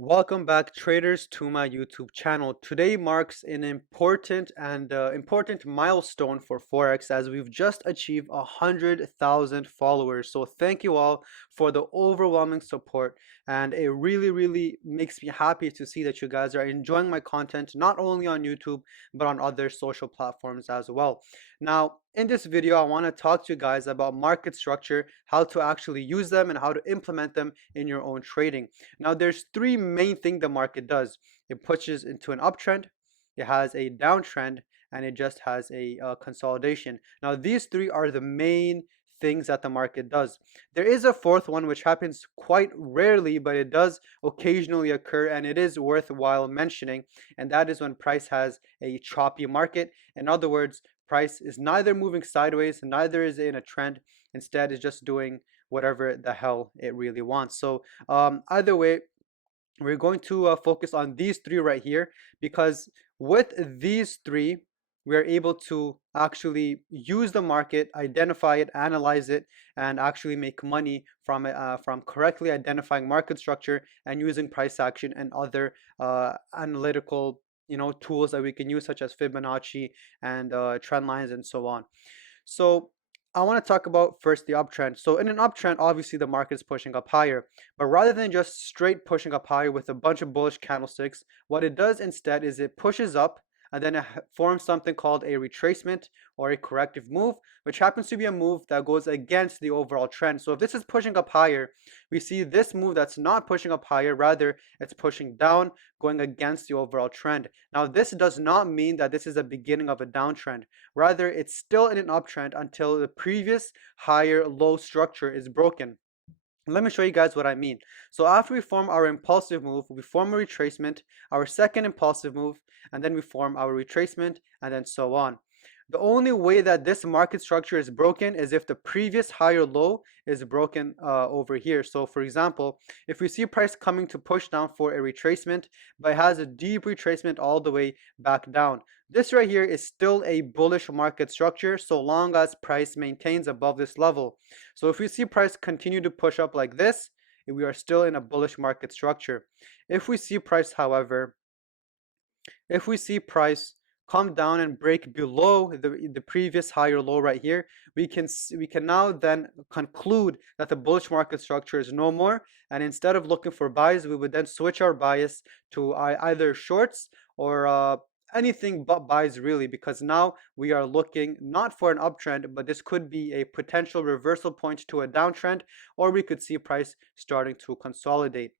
Welcome back, traders, to my YouTube channel. Today marks an important milestone for Forex as we've just achieved 100,000 followers. So thank you all for the overwhelming support, and it really makes me happy to see that you guys are enjoying my content not only on YouTube but on other social platforms as well. Now, in this video, I want to talk to you guys about market structure, how to actually use them, and how to implement them in your own trading. Now, there's three main things the market does. It pushes into an uptrend, it has a downtrend, and it just has a consolidation. Now, these three are the main things that the market does. There is a fourth one which happens quite rarely, but it does occasionally occur, and it is worthwhile mentioning, and that is when price has a choppy market. In other words, price is neither moving sideways, neither is it in a trend. Instead, it's just doing whatever the hell it really wants. So either way, we're going to focus on these three right here, because with these three, we're able to actually use the market, identify it, analyze it, and actually make money from it, from correctly identifying market structure and using price action and other analytical tools that we can use, such as Fibonacci and trend lines and so on. So I want to talk about first the uptrend. So in an uptrend, obviously the market is pushing up higher, but rather than just straight pushing up higher with a bunch of bullish candlesticks, what it does instead is it pushes up and then it forms something called a retracement or a corrective move, which happens to be a move that goes against the overall trend. So if this is pushing up higher, we see this move that's not pushing up higher, rather it's pushing down, going against the overall trend. Now, this does not mean that this is the beginning of a downtrend. Rather, it's still in an uptrend until the previous higher low structure is broken. Let me show you guys what I mean. So after we form our impulsive move, we form a retracement, our second impulsive move, and then we form our retracement, and then so on. The only way that this market structure is broken is if the previous higher low is broken over here. So for example, if we see price coming to push down for a retracement, but it has a deep retracement all the way back down, this right here is still a bullish market structure so long as price maintains above this level. So if we see price continue to push up like this, we are still in a bullish market structure. If we see price, however, if we see price come down and break below the previous higher low right here, we can now then conclude that the bullish market structure is no more, and instead of looking for buys, we would then switch our bias to either shorts or anything but buys, really, because now we are looking not for an uptrend, but this could be a potential reversal point to a downtrend, or we could see price starting to consolidate.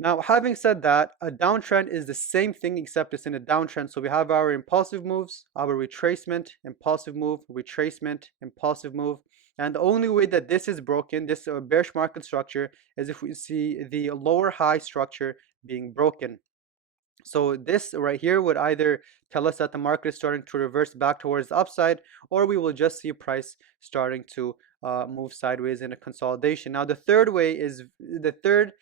Now, having said that, a downtrend is the same thing except it's in a downtrend. So we have our impulsive moves, our retracement, impulsive move, retracement, impulsive move. And the only way that this is broken, this bearish market structure, is if we see the lower high structure being broken. So this right here would either tell us that the market is starting to reverse back towards the upside, or we will just see price starting to move sideways in a consolidation. Now, the third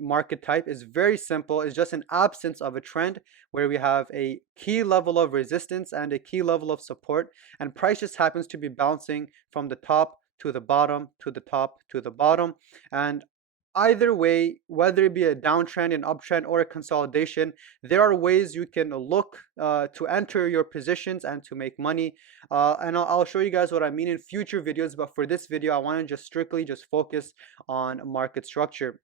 market type is very simple. It's just an absence of a trend where we have a key level of resistance and a key level of support, and price just happens to be bouncing from the top to the bottom, to the top to the bottom. And either way, whether it be a downtrend, an uptrend, or a consolidation, there are ways you can look to enter your positions and to make money. And I'll show you guys what I mean in future videos, but for this video, I want to just strictly focus on market structure.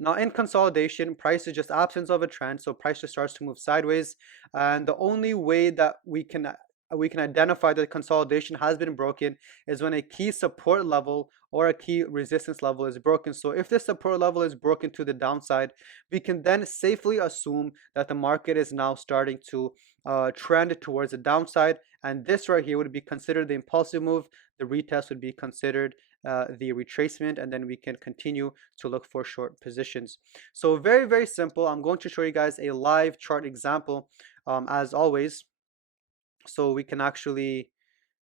Now, in consolidation, price is just absence of a trend, so price just starts to move sideways, and the only way that we can identify that consolidation has been broken is when a key support level or a key resistance level is broken. So if this support level is broken to the downside, we can then safely assume that the market is now starting to trend towards the downside, and this right here would be considered the impulsive move. The retest would be considered the retracement, and then we can continue to look for short positions. So very simple. I'm going to show you guys a live chart example as always, so we can actually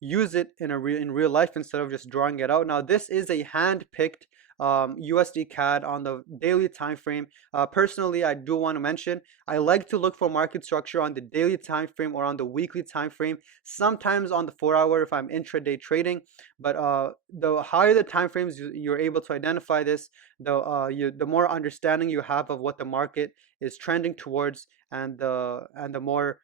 use it in real life instead of just drawing it out. Now, this is a hand-picked USD CAD on the daily time frame. Personally, I do want to mention I like to look for market structure on the daily time frame or on the weekly time frame. Sometimes on the 4 hour if I'm intraday trading. But the higher the time frames you're able to identify this, the more understanding you have of what the market is trending towards, and the more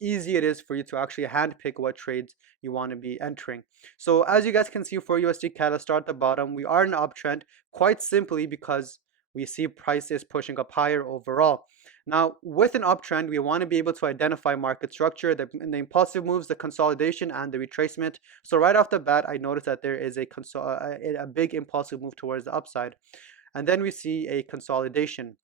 easy it is for you to actually handpick what trades you want to be entering. So as you guys can see for USD CAD, let's start at the bottom. We are in an uptrend quite simply because we see prices pushing up higher overall. Now, with an uptrend, we want to be able to identify market structure, the impulsive moves, the consolidation, and the retracement. So right off the bat, I noticed that there is a big impulsive move towards the upside. And then we see a consolidation.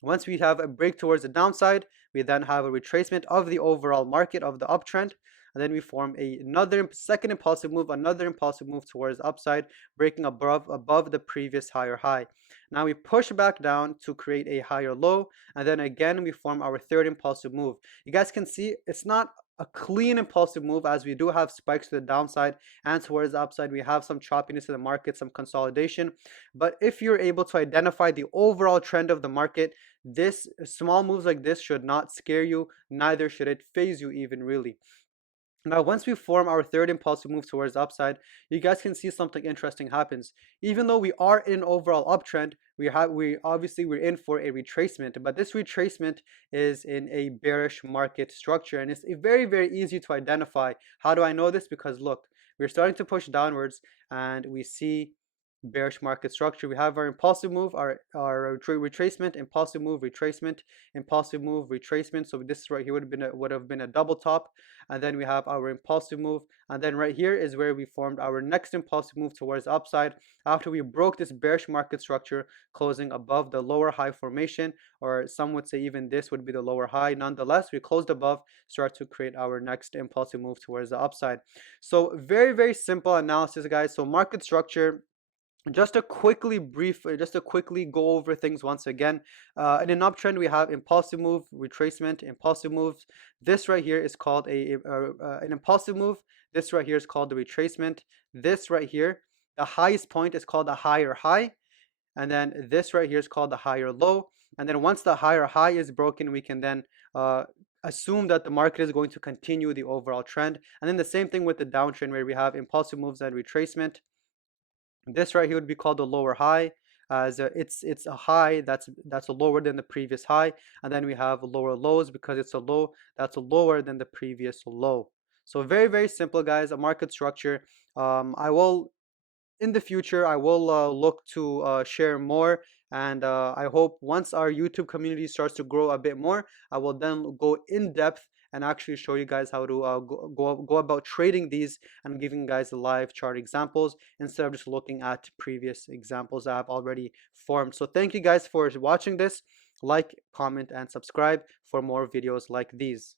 Once we have a break towards the downside, we then have a retracement of the overall market of the uptrend. And then we form another second impulsive move, another impulsive move towards the upside, breaking above the previous higher high. Now we push back down to create a higher low, and then again we form our third impulsive move. You guys can see it's not a clean impulsive move, as we do have spikes to the downside and towards the upside. We have some choppiness in the market, some consolidation. But if you're able to identify the overall trend of the market, this small moves like this should not scare you, neither should it phase you even really. Now, once we form our third impulsive move towards the upside, you guys can see something interesting happens. Even though we are in an overall uptrend, we're in for a retracement, but this retracement is in a bearish market structure, and it's very easy to identify. How do I know this? Because look, we're starting to push downwards, and we see bearish market structure. We have our impulsive move, our retracement, impulsive move, retracement, impulsive move, retracement. So this right here would have been a double top, and then we have our impulsive move, and then right here is where we formed our next impulsive move towards the upside after we broke this bearish market structure, closing above the lower high formation, or some would say even this would be the lower high. Nonetheless, we closed above, start to create our next impulsive move towards the upside. So very simple analysis, guys. So market structure, just to quickly go over things once again. In an uptrend, we have impulsive move, retracement, impulsive moves. This right here is called an impulsive move. This right here is called the retracement. This right here, the highest point is called the higher high, and then this right here is called the higher low. And then once the higher high is broken, we can then assume that the market is going to continue the overall trend. And then the same thing with the downtrend, where we have impulsive moves and retracement. This right here would be called the lower high, as it's a high that's lower than the previous high, and then we have lower lows because it's a low that's lower than the previous low. So very simple, guys. A market structure. I will in the future, I will look to share more, and I hope once our YouTube community starts to grow a bit more, I will then go in depth and actually show you guys how to go about trading these and giving you guys live chart examples instead of just looking at previous examples that I've already formed. So thank you guys for watching this. Like, comment, and subscribe for more videos like these.